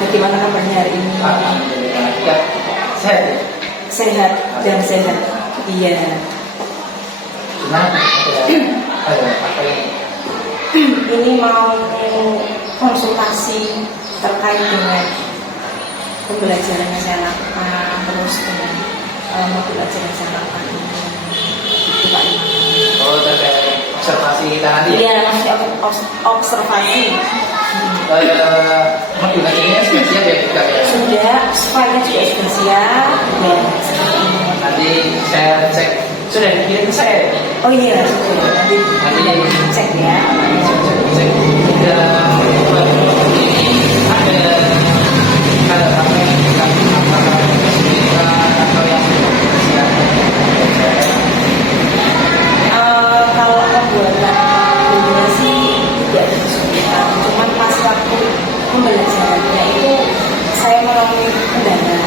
Bagaimana kabarnya hari ini? Sehat. Sehat dan sehat. Iya. Ini mau konsultasi terkait dengan pembelajaran yang saya lakukan, terus dengan modul ajaran yang saya lakukan ini. Itu Pak Imam. Oh, terkait observasi kita nanti. Iya, maksudnya observasi. Modul ajarannya sudah siap ya juga ya? Sudah, filenya juga sudah siap. Ya, nanti saya cek. Sudah dikirim ke saya? Oh iya, sudah. Nanti cek ya. Cek. Ada kalau apa yang kita atau yang kalau pembuatan bukunya sih tidak ada kesulitan, cuman pas waktu pembelajarannya itu saya mengalami kendala,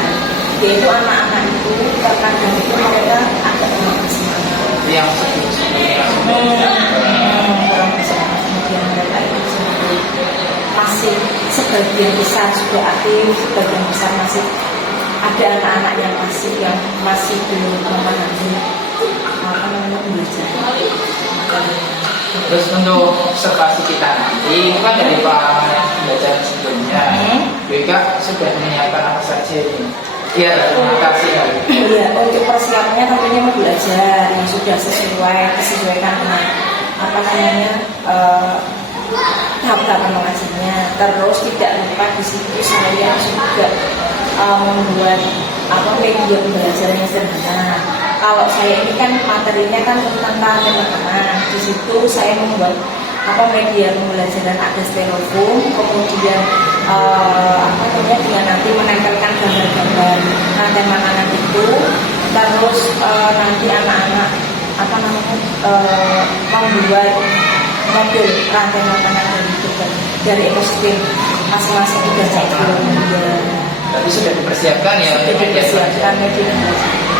yaitu anak-anak itu terkadang itu mereka agak kurang semangat, yang sebelumnya kurang semangat, kemudian mereka itu masih sebagian besar sudah aktif, sebagian besar masih ada anak-anak yang masih belum memahami apa namanya pembelajaran. Terus untuk observasi kita nanti kan dari pembelajaran sebelumnya juga sudah menyiapkan apa saja ini. Iya, terima kasih. Iya, untuk persiapannya tentunya mau belajar yang sudah disesuaikan dengan apa namanya tahap-tahapan mengajinya. Terus tidak lupa di situ saya juga membuat media pembelajaran yang sederhana. Kalau saya ini kan materinya kan tentang makanan. Di situ saya membuat media pembelajaran ada styrofoam, kemudian dengan nanti menempelkan gambar-gambar rantai makanan itu, terus nanti anak-anak membuat model rantai makanan dari ekosistem masing-masing sudah saya belum. Tapi sudah dipersiapkan ya? Sudah dipersiapkan media pembelajaran.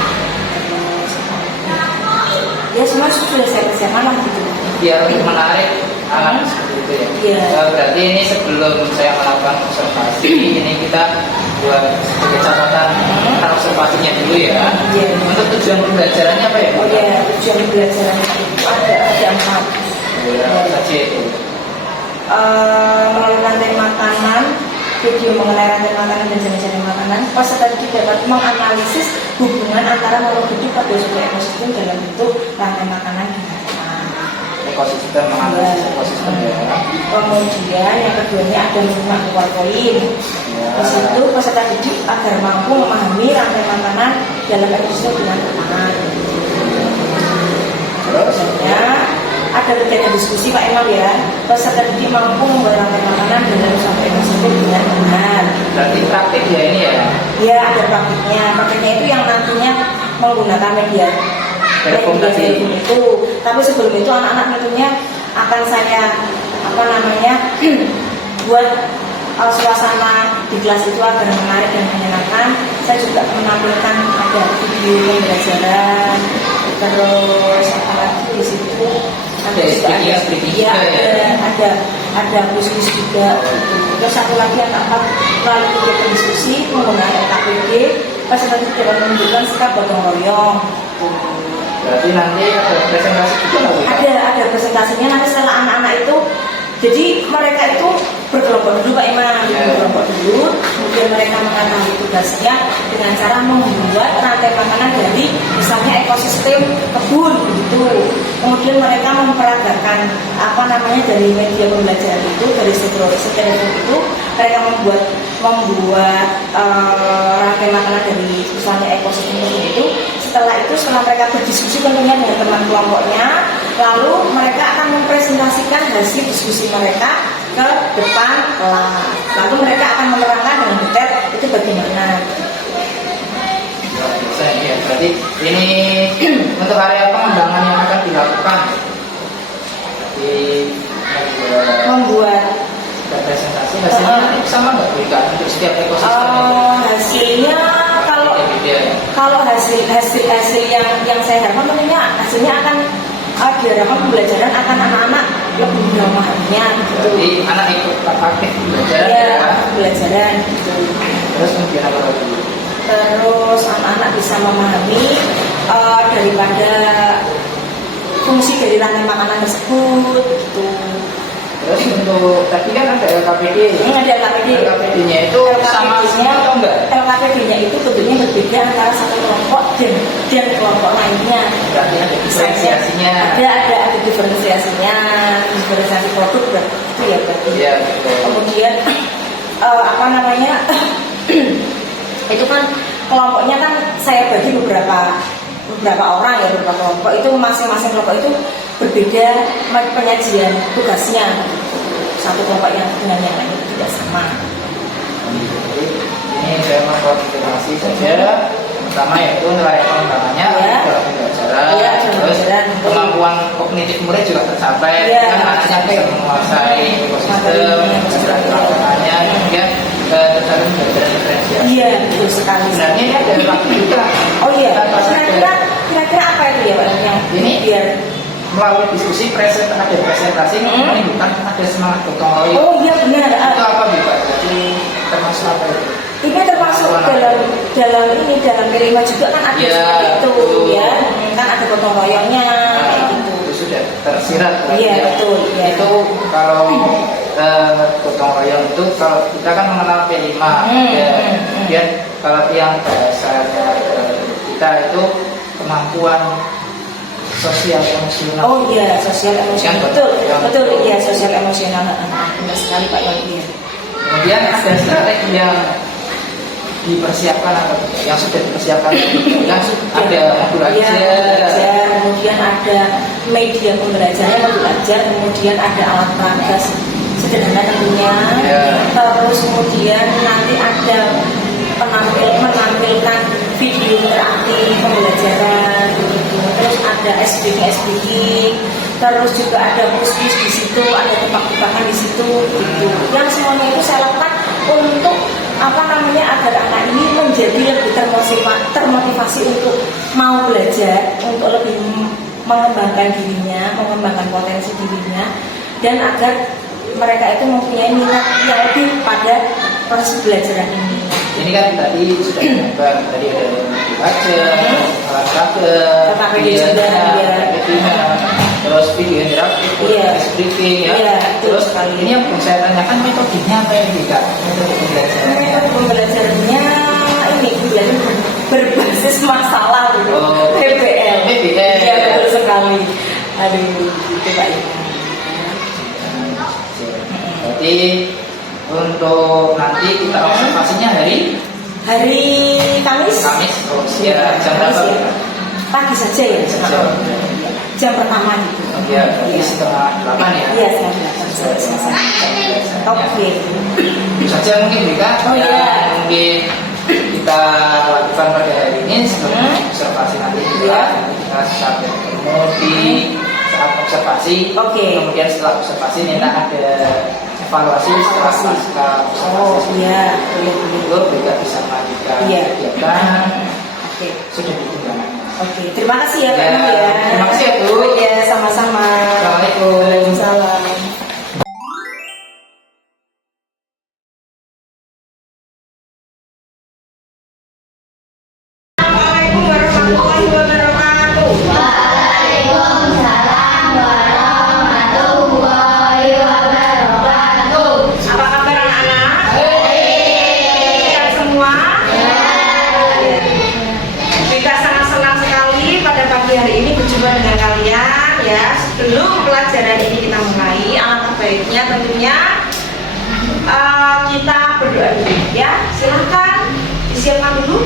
Ya semua sudah saya persiapkan lah gitu. Biar menarik anak seperti itu ya. Iya. Berarti ini sebelum saya melakukan observasi ini kita buat sebagai catatan observasinya dulu ya. Iya. Untuk tujuan pembelajarannya apa ya? Oh ya, tujuan pembelajarannya itu ada 4. Apa saja itu? Melalui rantai makanan, video mengenai rantai makanan dan jenis-jenis makanan, peserta didik dapat menganalisis hubungan antara makhluk hidup pada suatu ekosistem dalam bentuk rantai makanan dan ekosistem, menganalisis ekosistem ya. Kemudian yang keduanya ada menyimak keluar poin. Di situ peserta didik agar mampu memahami rantai makanan dalam ekosistem dengan tepat. Terus ada kegiatan diskusi Pak Imam ya. Peserta didik mampu membuat rantai makanan dalam suatu ekosistem dengan benar. Berarti praktik ya ini ya? Ya, ada praktiknya. Praktiknya itu yang nantinya menggunakan media itu. Tapi sebelum itu anak-anak tentunya akan saya buat suasana di kelas itu agar menarik dan menyenangkan. Saya juga menampilkan ada video pembelajaran, terus apalagi di situ ada kuis juga. Terus satu lagi yang keempat, melalui kegiatan diskusi menggunakan KPD, peserta didik dapat menunjukkan sikap gotong royong. Berarti nanti ada presentasi juga nggak? Ada presentasinya nanti setelah anak-anak itu. Jadi mereka itu berkelompok dulu Pak Imam, berkelompok dulu, kemudian mereka mengetahui tugasnya dengan cara membuat rantai makanan dari misalnya ekosistem kebun gitu. Kemudian mereka memperagakan apa namanya dari media pembelajaran itu, dari setiap itu mereka membuat rantai makanan dari misalnya ekosistem kebun itu. Setelah mereka berdiskusi tentunya dengan teman kelompoknya, lalu mereka akan mempresentasikan hasil diskusi mereka ke depan kelas. Lalu mereka akan menerangkan dengan detail itu bagaimana. Ya, berarti ini untuk area pengembangan yang akan dilakukan di membuat presentasi hasilnya sama nggak berikan untuk setiap ekosistem? Hasilnya kalau hasil yang saya harapkan tentunya hasilnya akan diharapkan pembelajaran akan anak-anak lebih memahaminya gitu. Jadi anak ikut aktif belajar pembelajaran gitu. Terus kemudian apa lagi? Terus anak-anak bisa memahami daripada fungsi dari rantai makanan tersebut gitu. Terus untuk tadi kan ada LKPD. Ada LKPD. LKPD-nya itu sama semua atau enggak? LKPD-nya itu bentuknya berbeda antara satu kelompok dan kelompok lainnya. Berarti ada diferensiasinya. Ada diferensiasinya, diferensiasi produk itu ya berarti. Iya, betul. Kemudian apa namanya? Itu kan kelompoknya kan saya bagi beberapa orang ya, beberapa kelompok itu masing-masing kelompok itu berbeda penyajian tugasnya. Satu kelompok yang dengan yang lain itu tidak sama. Ini saya mau konfirmasi saja. Pertama yaitu nilai pengembangannya dalam pembelajaran. Terus kemampuan kognitif murid juga tercapai. Kan anaknya bisa menguasai ekosistem, lapangannya, kemudian tercapai pembelajaran diferensiasi. Iya, betul sekali. Sebenarnya ini ada waktu juga. Oh iya, kira-kira apa itu ya Pak yang ini biar melalui diskusi presentasi menimbulkan ada semangat gotong royong. Oh iya benar. Itu apa Pak? Jadi termasuk apa itu? Ini termasuk dalam kelima juga kan ada seperti itu ya, kan ada gotong royongnya kayak gitu. Itu sudah tersirat. Iya betul. Ya. Itu kalau gotong royong itu kalau kita kan mengenal P5 kemudian kalau yang bahasanya kita itu kemampuan sosial emosional. Oh iya, sosial emosional. Betul, iya sosial emosional. Benar sekali Pak Yoni. Kemudian ada strategi yang dipersiapkan atau yang sudah dipersiapkan, yang ada modul ajar, kemudian ada media pembelajaran modul ajar, kemudian ada alat peraga sederhana tentunya. Terus kemudian nanti ada menampilkan video interaktif pembelajaran gitu. Terus ada SBG, terus juga ada quiz di situ, ada tebak-tebakan di situ gitu. Yang semuanya itu saya lakukan untuk agar anak ini menjadi lebih termotivasi untuk mau belajar, untuk lebih mengembangkan dirinya, mengembangkan potensi dirinya, dan agar mereka itu mempunyai minat yang lebih pada proses belajaran ini. Ini kan tadi sudah dilakukan, tadi ada baca, alat praktek, terus video interaktif, briefing ya. Terus kali ini yang saya tanyakan metodenya apa yang tidak? Metode pembelajaran. Metode pembelajarannya ini belajar berbasis masalah gitu. PBL. Iya betul sekali. Aduh, itu Pak. Berarti untuk nanti kita observasinya hari Kamis. Oh ya, jam berapa? Pagi saja ya. Jam pertama gitu. Ya, berarti setengah 8 ya? Iya, setengah 8. Oke. Saja mungkin kita mungkin kita lakukan pada hari ini sebelum observasi nanti juga. Kita sampai ketemu di saat observasi. Kemudian setelah observasi kita ada evaluasi setelah pasca observasi. Itu juga bisa melanjutkan kegiatan. Sudah ditunjukkan. Terima kasih ya Pak Nur ya. Terima kasih ya Bu. Ya, sama-sama. Assalamualaikum. Waalaikumsalam. Apa Silakan disiapkan dulu.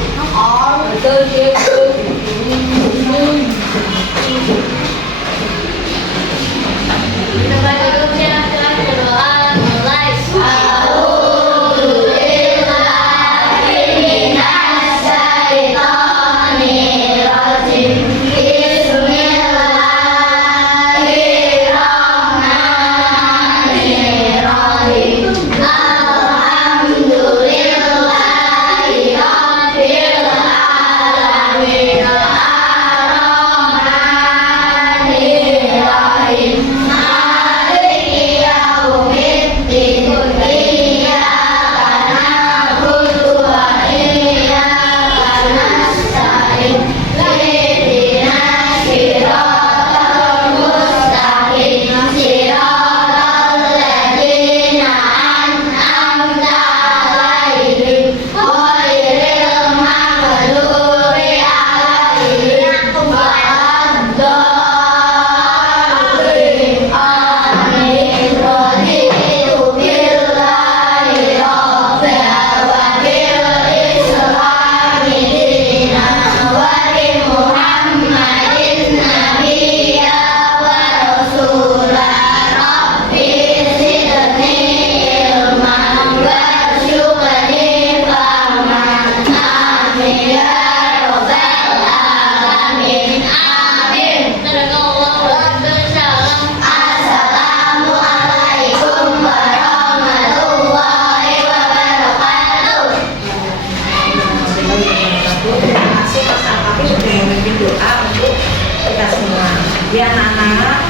Ya anak-anak,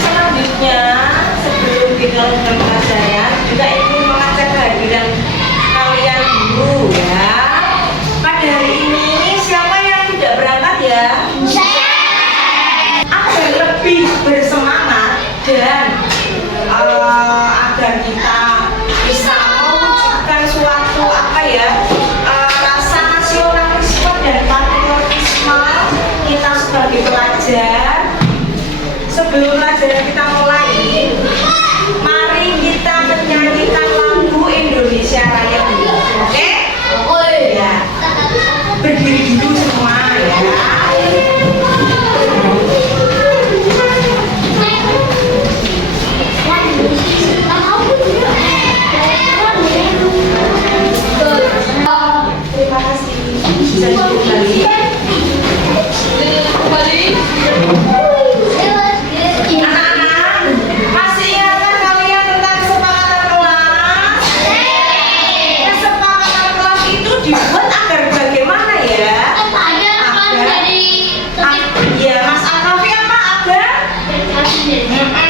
selanjutnya sebelum kita lakukan pelajaran juga ingin mengajak kehadiran kalian dulu ya. Pada hari ini siapa yang tidak berangkat ya? Agar lebih bersemangat dan agar kita bisa mewujudkan suatu rasa nasionalisme dan patriotisme kita sebagai pelajar. Sebelum pelajaran kita mulai, mari kita menyanyikan lagu Indonesia Raya dulu, oke? Ya. Berdiri dulu semua ya. Terima kasih. Bisa kembali.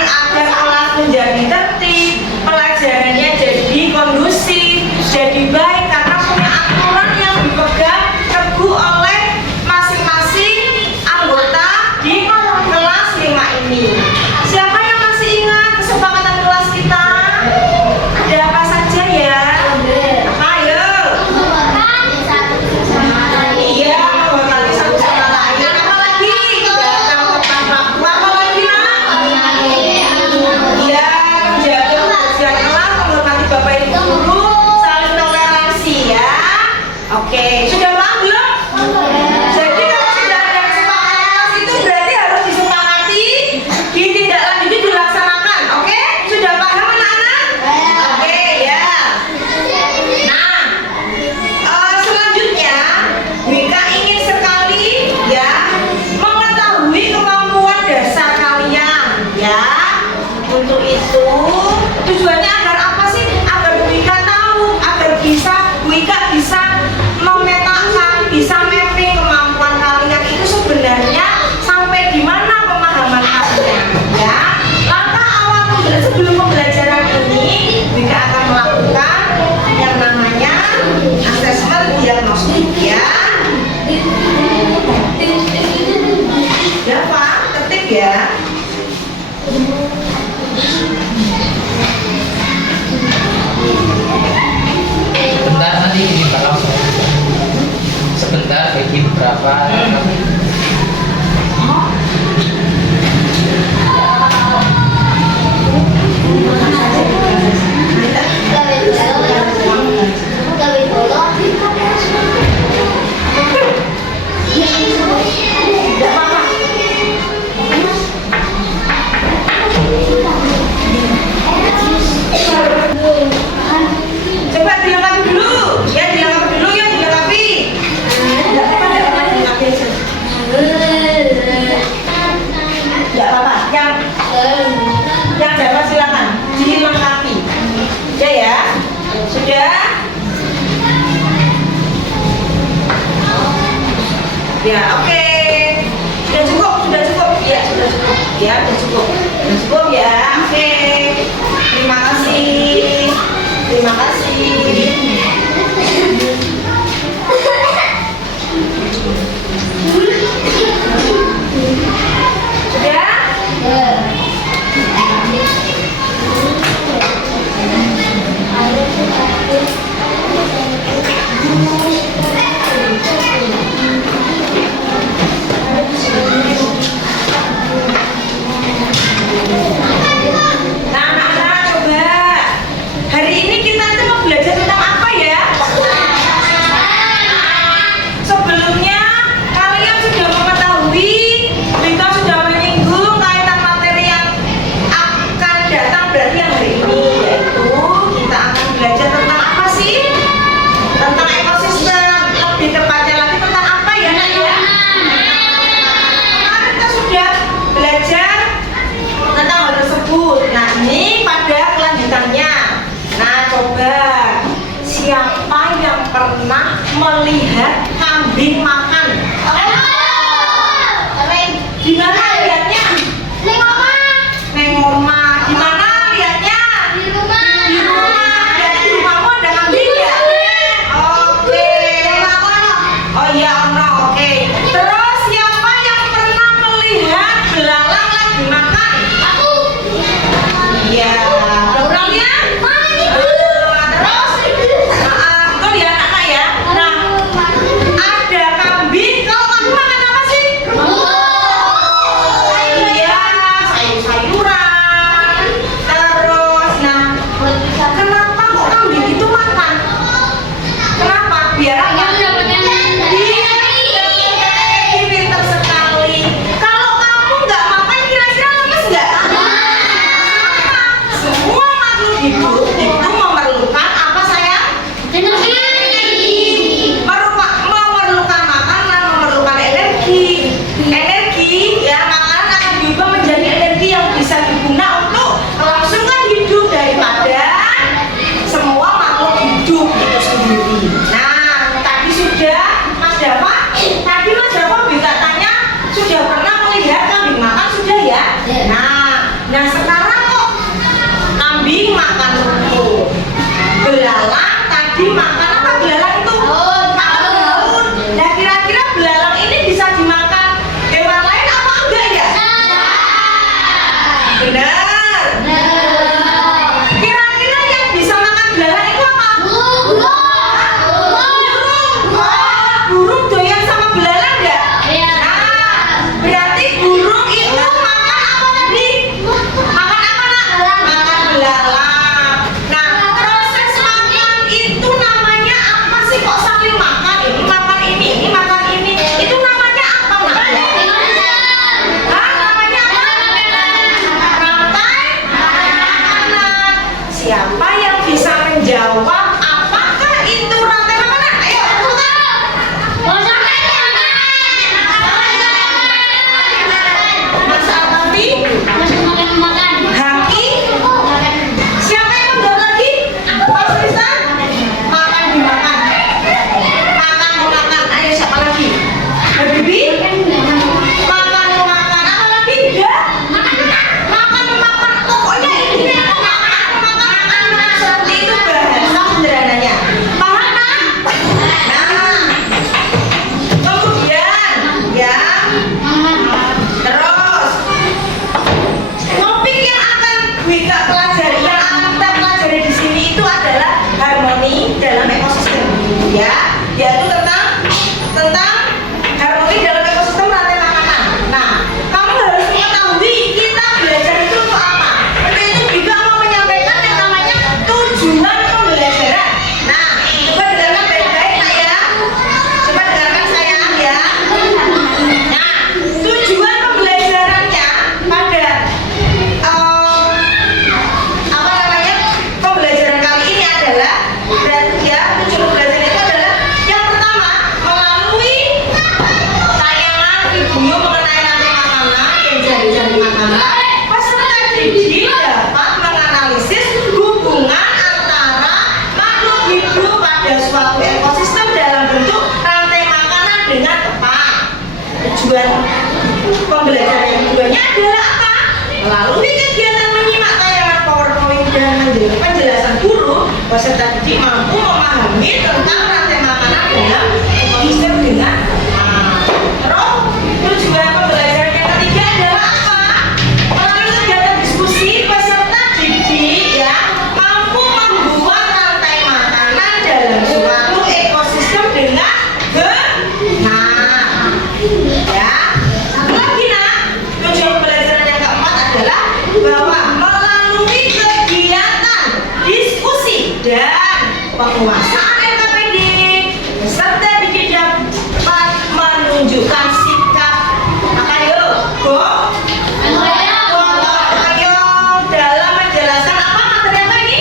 Agar kelas menjadi tertib, pelajarannya jadi kondusif, jadi baik karena punya aturan yang dipegang teguh oleh masing-masing anggota di kelas 5 ini. Siapa yang masih ingat kesepakatan kelas kita? Ada apa saja ya? Ayo. Iya, membatasi satu sama lain. Apa lagi? Apa lagi nak? Iya, menjaga kebersihan kelas, menghormati bapak ibu guru, saling toleransi ya. Oke, sudah paham belum? Jadi kalau sudah ada kesepakatan kelas itu berarti harus disepakati, ditindaklanjuti, dilaksanakan. Oke, sudah paham anak-anak? Oke ya. Nah, selanjutnya Wika ingin sekali ya mengetahui kemampuan dasar kalian ya. Untuk itu tujuannya agar apa sih? Agar Wika tahu, agar Wika bisa memetakan, bisa mapping kemampuan kalian itu sebenarnya sampai di mana pemahaman kalian ya. Langkah awal sebelum pembelajaran ini Wika akan melakukan yang namanya asesmen diagnostik ya. Ya Pak, tertib ya. Sebentar nanti ini bakal sebentar bagi beberapa Sudah ya? Sudah? Ya, oke. Sudah cukup, sudah cukup. Ya, sudah cukup. Ya, sudah cukup. Sudah cukup ya. Oke. Terima kasih. Terima kasih. Nah, anak-anak coba. Hari ini kita tuh mau belajar tentang apa ya? Sebelumnya kalian sudah mengetahui, kita sudah menyinggung kaitan materi yang akan datang berarti yang hari ini, yaitu kita akan belajar tentang apa sih? Tentang ekosistem, lebih tepatnya lagi tentang apa ya Nak ya? Kemarin kita sudah belajar tentang hal tersebut. Nah, ini pada kelanjutannya. Nah, coba siapa yang pernah melihat kambing makan? Di mana lihatnya? Neng oma. Di mana lihatnya? Di rumah. Dan di rumahmu ada kambing ya? Oke. Oh iya, ono. Oke. Terus siapa yang pernah melihat belalang lagi makan? Iya. Belalangnya? Terus? Betul ya anak-anak ya. Nah, ada kambing. Kalau kambing makan apa sih? Iya, sayur-sayuran. Terus, nah, kenapa kok kambing itu makan? Kenapa? Biar apa? Pinter sekali. Kalau kamu nggak makan, kira-kira lemes nggak? Semua makhluk hidup itu memerlukan apa sayang? Memerlukan makanan, memerlukan energi. Energi ya, makanan akan diubah menjadi energi yang bisa digunakan untuk melangsungkan hidup daripada semua makhluk hidup itu sendiri. Nah, tadi sudah Mas Dava, tadi Mas Dava bisa tanya sudah pernah melihat kambing makan sudah ya? Nah sekarang kok kambing makan rumput, belalang tadi makan apa belalang itu? Daun. Nah kira-kira belalang ini bisa dimakan hewan lain apa enggak ya? Benar. Kira-kira yang bisa makan belalang itu apa? Burung doyan sama belalang enggak? Nah, berarti burung itu makan apa tadi? Makan apa nak? Makan belalang. Nah, proses makan itu namanya apa sih kok saling makan? Ini makan ini makan ini. Itu namanya apa nak? Hah? Namanya apa? Rantai makanan. Siapa yang bisa menjawab apakah itu rantai makanan? Ayo, Mas Alfati, Haki, siapa yang menjawab lagi? Mas Rizal, makan dimakan. Makan dimakan. Ayo siapa lagi? Bibi, makan dimakan. Apa lagi? Ya? Makan dimakan. Pokoknya ini makan. Seperti itu bahasa sederhananya. Paham nak? Nah, kemudian ya. Terus topik yang akan kita pelajari, yang akan kita pelajari di sini itu adalah harmoni dalam ekosistem, ya, yaitu tentang harmoni dalam ekosistem rantai makanan. Nah, kamu harus mengetahui kita belajar itu untuk apa. Untuk itu juga mau menyampaikan yang namanya tujuan pembelajaran. Nah, coba dengarkan baik-baik nak ya. Coba dengarkan sayang ya. Nah, tujuan pembelajarannya pada apa namanya pembelajaran kali ini adalah berarti ya tujuan pembelajaran itu adalah yang pertama Melalui kegiatan menyimak tayangan PowerPoint dan mendengar penjelasan guru, peserta didik mampu memahami tentang rantai makanan dalam ekosistem dengan terus tujuan pembelajaran yang ketiga adalah apa? Melalui kegiatan diskusi, peserta didik yang mampu membuat rantai makanan dalam suatu ekosistem dengan benar. Ya, satu lagi nak, tujuan pembelajaran yang keempat adalah bahwa melalui kegiatan diskusi dan penguasaan LKPD, peserta didik dapat menunjukkan sikap ayo dalam menjelaskan apa materi apa ini?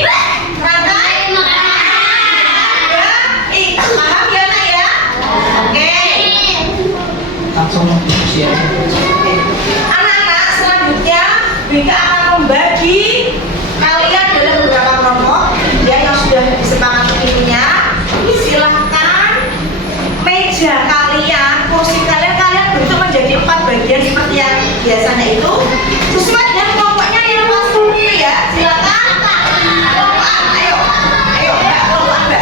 Rantai makanan. Paham ya nak ya? Oke. Langsung diskusi aja. Anak-anak, selanjutnya Bika akan membagi kalian dalam beberapa kelompok ya, yang sudah disepakati ininya. Silahkan meja kalian, kursi kalian bentuk menjadi 4 bagian seperti yang biasanya itu sesuai dengan kelompoknya yang masuk ya. Silakan kelompokan, ayo mbak, kelompokan mbak.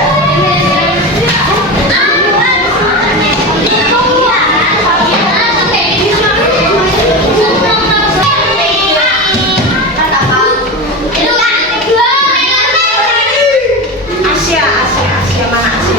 Asia mana Asia?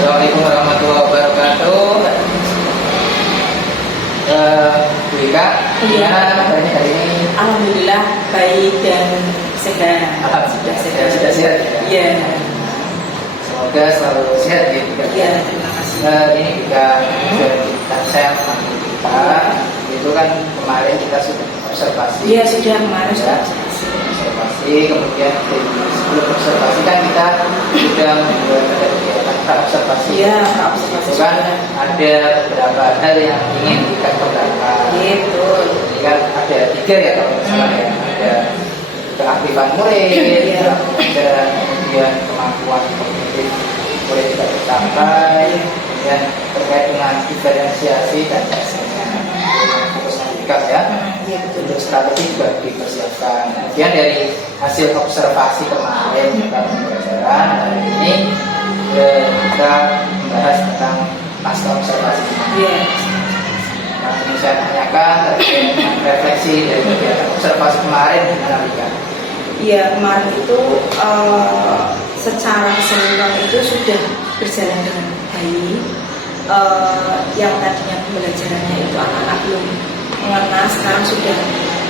Assalamualaikum warahmatullahi wabarakatuh. Bu Ika, gimana kabarnya hari ini? Alhamdulillah baik dan sehat. Alhamdulillah sudah sehat ya. Iya. Semoga selalu sehat ya Bu Ika. Iya, terima kasih. Ini juga saya memanggil kita. Itu kan kemarin kita sudah observasi. Iya, sudah kemarin Ya, sudah. observasi, kemudian sebelum observasi kan kita sudah membuat ada kegiatan observasi. Iya, observasi Itu kan sudah. ada beberapa hal yang ingin kita kembangkan. Iya, betul. Ini kan ada 3 ya kalau misalnya ya. Ada keaktifan murid, Iya. ada kemudian kemampuan kognitif murid tidak tercapai, kemudian terkait dengan diferensiasi dan hasilnya fokus analitik ya. Iya, betul. Untuk strategi juga dipersiapkan. Kemudian dari hasil observasi kemarin kita pembelajaran hari ini kita membahas tentang pasca observasi. Iya. Nah, ini saya tanyakan terkait dengan refleksi dari kegiatan observasi kemarin gimana Bika? Iya, kemarin itu secara keseluruhan itu sudah berjalan dengan baik. Yang tadinya pembelajarannya itu anak-anak belum mengenal, sekarang sudah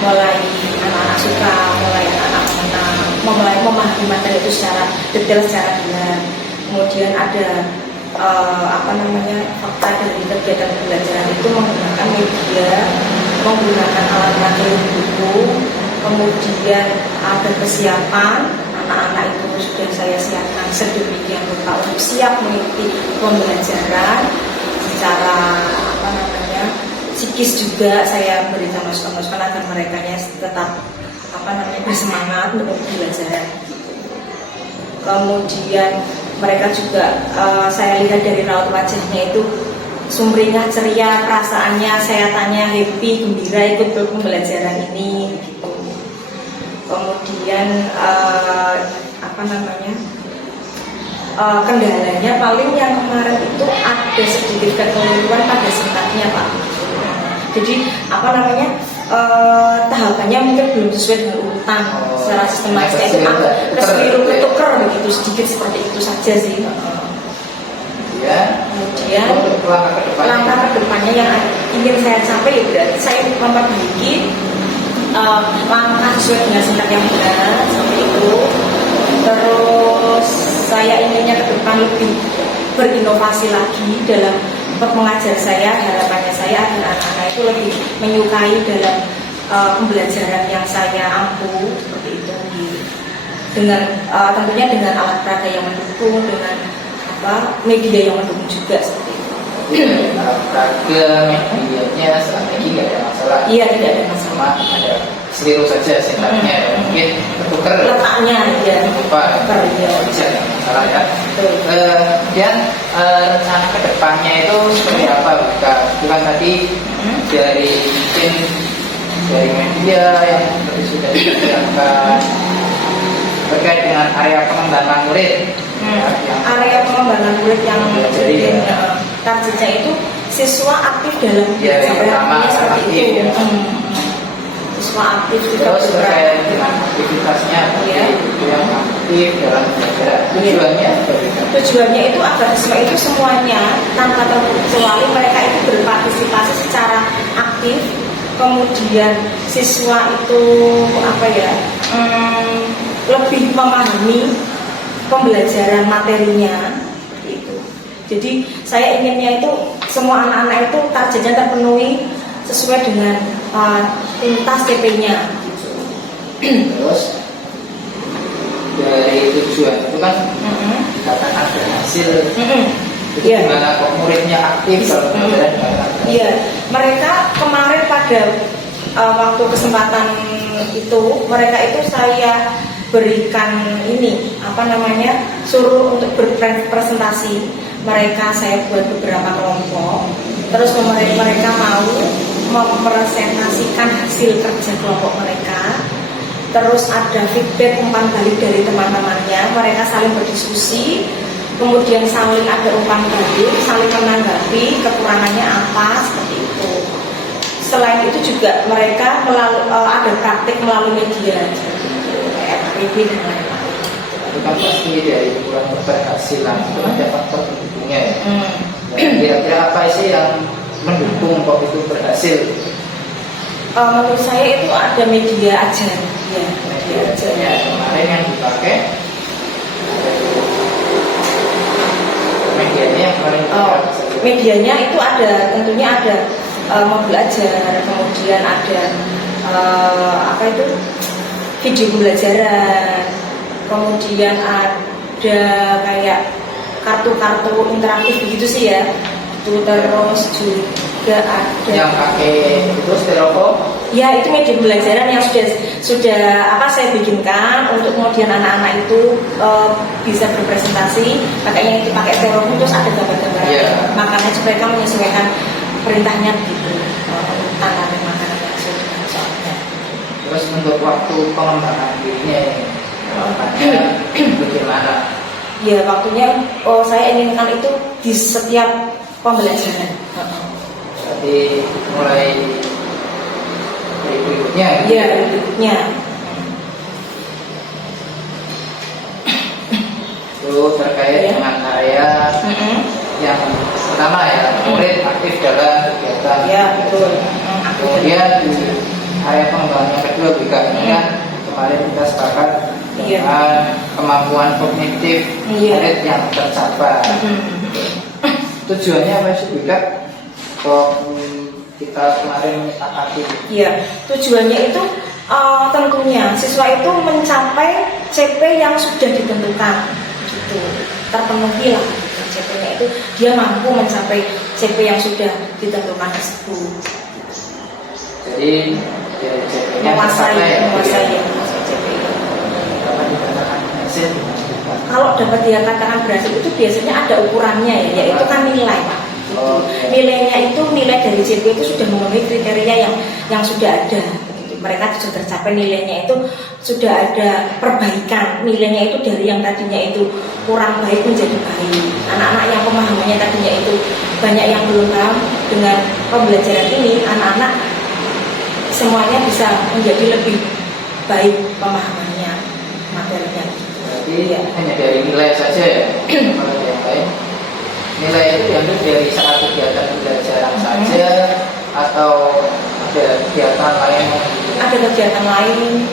mulai anak-anak suka, mulai anak-anak mengenal, mulai memahami materi itu secara detail, secara jelas. Kemudian ada fakta dari kegiatan pembelajaran itu menggunakan media, menggunakan alat materi buku, kemudian ada kesiapan anak-anak itu sudah saya siapkan sedemikian rupa untuk siap mengikuti pembelajaran secara psikis juga saya berikan masukan-masukan agar mereka tetap bersemangat untuk pembelajaran. Kemudian mereka juga saya lihat dari raut wajahnya itu sumringah, ceria, perasaannya saya tanya happy, gembira ikut pembelajaran ini gitu. Kemudian kendalanya paling yang kemarin itu ada sedikit kekeliruan pada sintaknya Pak. Jadi tahapannya mungkin belum sesuai dengan urutan secara sistematis, itu agak keliru ketuker begitu sedikit, seperti itu saja sih. Kemudian langkah kedepannya yang ingin saya capai ya berarti saya memperbaiki langkah sesuai dengan sintak yang benar seperti itu. Terus saya inginnya ke depan lebih berinovasi lagi dalam mengajar saya. Harapannya saya agar anak-anak itu lebih menyukai dalam pembelajaran yang saya ampu seperti itu, dengan tentunya dengan alat peraga yang mendukung, dengan media yang mendukung juga seperti itu. Alat peraga, medianya, strategi nggak ada masalah. Iya, tidak ada masalah. Ada seliru saja sintaknya, mungkin bertukar letaknya ya bisa masalah ya. Kemudian rencana kedepannya itu seperti apa Bika? Itu kan tadi dari mungkin dari media yang seperti sudah dikerjakan terkait dengan area pengembangan murid. Area pengembangan murid yang targetnya itu siswa aktif dalam pertama seperti itu. Siswa aktif juga terus terkait dengan aktivitasnya itu yang aktif dalam belajar. Tujuannya itu agar siswa itu semuanya tanpa terkecuali mereka itu berpartisipasi secara aktif. Kemudian siswa itu lebih memahami pembelajaran materinya itu. Jadi saya inginnya itu semua anak-anak itu targetnya terpenuhi sesuai dengan tuntas TP-nya. Terus dari tujuan itu kan dikatakan ada hasil. Gimana kok muridnya aktif kalau pembelajaran? Iya, mereka kemarin pada waktu kesempatan itu mereka itu saya berikan suruh untuk berpresentasi. Mereka saya buat beberapa kelompok. Terus mereka mau mempresentasikan hasil kerja kelompok mereka. Terus ada feedback umpan balik dari teman-temannya. Mereka saling berdiskusi, kemudian saling ada umpan balik, saling menanggapi kekurangannya apa seperti itu. Selain itu juga mereka ada praktik melalui media, kayak FTV dan lain-lain. Itu kan pasti dari kurang berhasil keberhasilan itu ada faktor pendukungnya ya. Hmm. Ya, kira-kira apa sih yang mendukung kok itu berhasil? Menurut saya itu ada media aja, ya media aja. Ya, kemarin yang dipakai medianya yang kemarin Medianya itu ada, tentunya ada mobil ajar, kemudian ada apa itu video pembelajaran, kemudian ada kayak kartu-kartu interaktif begitu sih ya. Itu terus juga ada yang pakai itu styrofoam. ya, itu media pembelajaran yang sudah apa saya bikinkan untuk kemudian anak-anak itu bisa berpresentasi pakainya itu pakai styrofoam, terus ada gambar-gambar makanan supaya mereka menyesuaikan perintahnya gitu, tanaman makanan yang sesuai soalnya. Terus untuk waktu pengembangan dirinya ini bagaimana? Ya waktunya saya inginkan itu di setiap pembelajaran. Jadi mulai dari berikutnya. Iya, berikutnya. Itu terkait dengan area yang pertama ya, murid aktif dalam kegiatan. Ya betul. Kemudian di area pengembangan yang kedua juga ini kan kemarin kita sepakat dengan kemampuan kognitif murid yang tercapai. Tujuannya apa sih Bika? Kok kita kemarin menyepakati? Iya, tujuannya itu tentunya siswa itu mencapai CP yang sudah ditentukan, gitu, terpenuhi lah. CP-nya itu dia mampu mencapai CP yang sudah ditentukan tersebut. Jadi dari CP-nya menguasai CP. Dapat dikatakan hasil. Kalau dapat dikatakan berhasil itu biasanya ada ukurannya ya, yaitu kan nilai Pak. Nilainya itu nilai dari CP itu sudah memenuhi kriteria yang sudah ada. Mereka sudah tercapai nilainya itu sudah ada perbaikan, nilainya itu dari yang tadinya itu kurang baik menjadi baik. Anak-anak yang pemahamannya tadinya itu banyak yang belum paham, dengan pembelajaran ini anak-anak semuanya bisa menjadi lebih baik pemahamannya, materinya. Berarti hanya dari nilai saja ya. Kalau yang lain nilai itu diambil dari saat kegiatan pembelajaran saja atau ada kegiatan lain? Ada kegiatan lain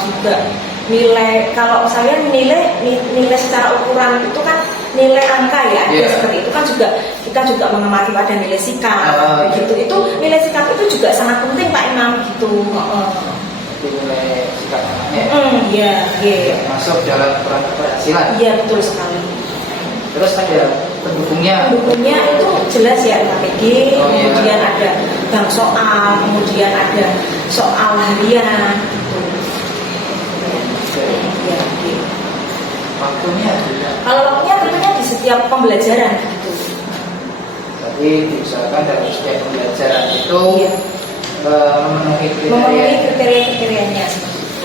juga. Nilai, kalau saya nilai secara ukuran itu kan nilai angka ya, seperti itu kan juga kita juga mengamati pada nilai sikap, gitu. Itu nilai sikap itu juga sangat penting Pak Imam gitu. Nilai sikap anaknya. Iya. Masuk dalam ukuran keberhasilan. Iya betul sekali. Terus ada pendukungnya. Pendukungnya itu jelas ya KPG, kemudian ada bank soal, kemudian ada soal harian. Waktunya juga. Kalau waktunya tentunya di setiap pembelajaran gitu. Tapi diusahakan dalam setiap pembelajaran itu memenuhi kriteria-kriterianya seperti itu.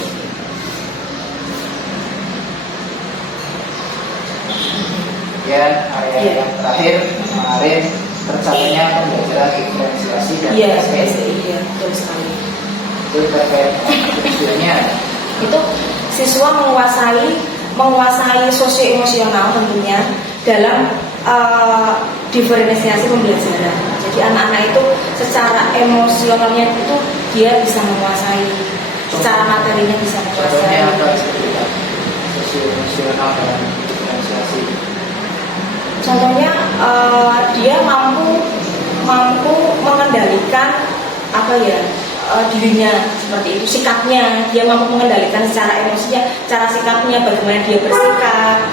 Kemudian area yang terakhir kemarin tercapainya pembelajaran diferensiasi dan SPSI, iya betul sekali. Itu terkait tujuannya. Itu siswa menguasai sosio-emosional tentunya dalam diferensiasi pembelajaran. Jadi anak-anak itu secara emosionalnya itu dia bisa menguasai, secara materinya bisa menguasai. Contohnya apa sosio-emosional dalam diferensiasi? Contohnya dia mampu mengendalikan apa ya, dirinya seperti itu, sikapnya dia mampu mengendalikan secara emosinya, cara sikapnya, bagaimana dia bersikap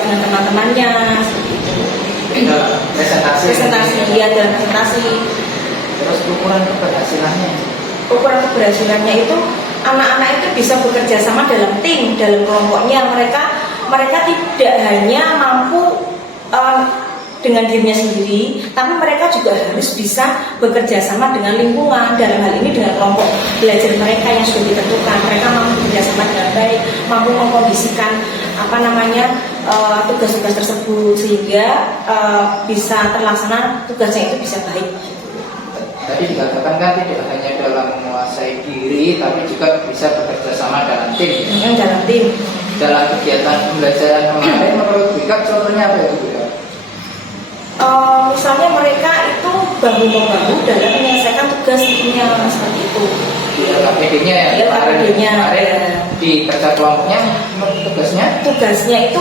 dengan teman-temannya seperti itu. Presentasi dia dalam presentasi. Terus ukuran keberhasilannya itu anak-anak itu bisa bekerja sama dalam tim, dalam kelompoknya. Mereka tidak hanya mampu dengan dirinya sendiri, tapi mereka juga harus bisa bekerja sama dengan lingkungan, dalam hal ini dengan kelompok belajar mereka yang sudah ditentukan. Mereka mampu bekerja sama dengan baik, mampu mengkondisikan tugas-tugas tersebut sehingga bisa terlaksana, tugasnya itu bisa baik. Tadi dikatakan kan tidak hanya dalam menguasai diri, tapi juga bisa bekerja sama dalam tim. Dalam tim. dalam kegiatan pembelajaran kemarin menurut Bika contohnya apa itu Bika? Misalnya mereka itu bahu-membahu dalam menyelesaikan tugas tentunya seperti itu. Di LKPD-nya ya? Iya, LKPD-nya. Kemarin di kerja kelompoknya Tugasnya itu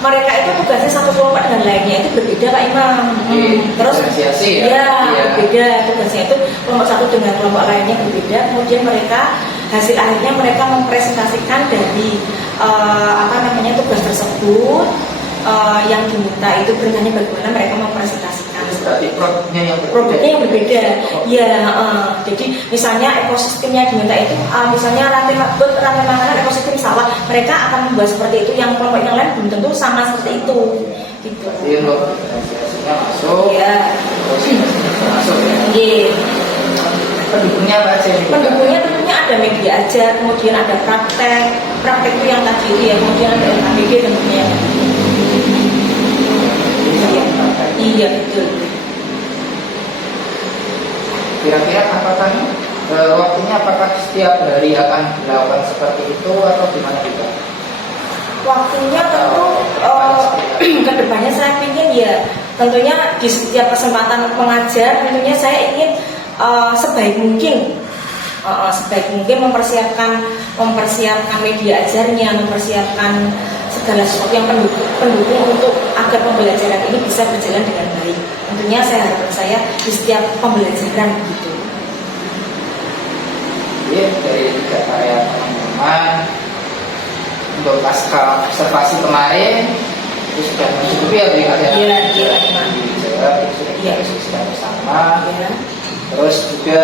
mereka itu tugasnya satu kelompok dengan lainnya itu berbeda Pak Imam. Terus diferensiasi ya? Iya, Iya. berbeda tugasnya itu kelompok satu dengan kelompok lainnya berbeda. Kemudian mereka hasil akhirnya mereka mempresentasikan dari tugas tersebut. Yang diminta itu bertanya bagaimana mereka mempresentasikan. Berarti produknya yang berbeda. Produknya yang berbeda. Ya, jadi misalnya ekosistemnya diminta itu, misalnya rantai makanan ekosistem sawah, mereka akan membuat seperti itu. Yang kelompok yang lain belum tentu sama seperti itu. Gitu. Jadi untuk diferensiasinya masuk. Ya. Masuk ya. Iya. Pendukungnya apa aja? Pendukungnya tentunya ada media ajar, kemudian ada praktek itu yang tadi itu ya, kemudian ada LKPD tentunya. Iya betul. Kira-kira apakah waktunya apakah setiap hari akan dilakukan seperti itu atau gimana juga? Waktunya tentu kedepannya saya ingin ya tentunya di setiap kesempatan mengajar tentunya saya ingin sebaik mungkin mempersiapkan media ajarnya, mempersiapkan segala sesuatu yang pendukung untuk agar pembelajaran ini bisa berjalan dengan baik. Tentunya harapan saya di setiap pembelajaran gitu. Jadi dari 3 karya teman-teman untuk pasca observasi kemarin itu sudah mencukupi ya Bika ya? Iya. Dijawab, sudah diskusikan bersama. Iya. Terus juga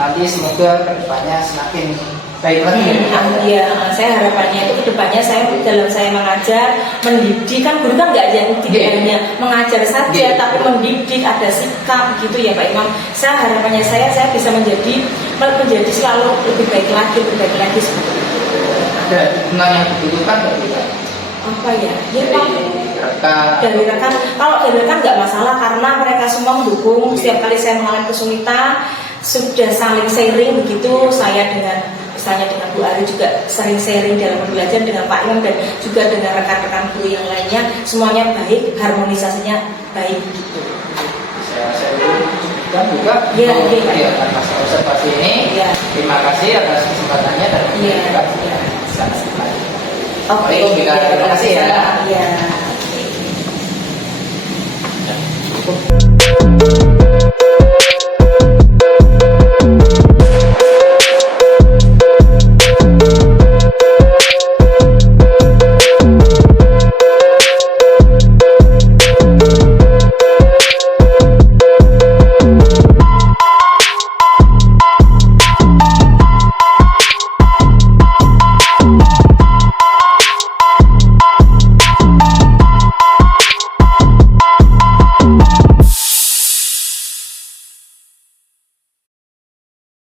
nanti semoga kedepannya semakin baik lagi. Iya, saya harapannya itu kedepannya dalam saya mengajar, mendidik kan guru kan nggak tidak hanya mengajar saja, tapi mendidik ada sikap gitu ya Pak Imam. Saya harapannya saya bisa menjadi selalu lebih baik lagi seperti itu. Ada dukungan yang dibutuhkan nggak kita? Apa ya? Ya Dari rekan. Kalau dari rekan nggak masalah karena mereka semua mendukung. Setiap kali saya mengalami kesulitan sudah saling sharing begitu. Saya misalnya dengan Bu Ari juga sering sharing dalam belajar dengan Pak Imam dan juga dengan rekan-rekan guru yang lainnya, semuanya baik, harmonisasinya baik gitu. Saya dan juga Iya. atas observasi ini. Iya. Terima kasih atas kesempatannya dan Iya. sangat baik. Oke. Terima kasih ya. Iya.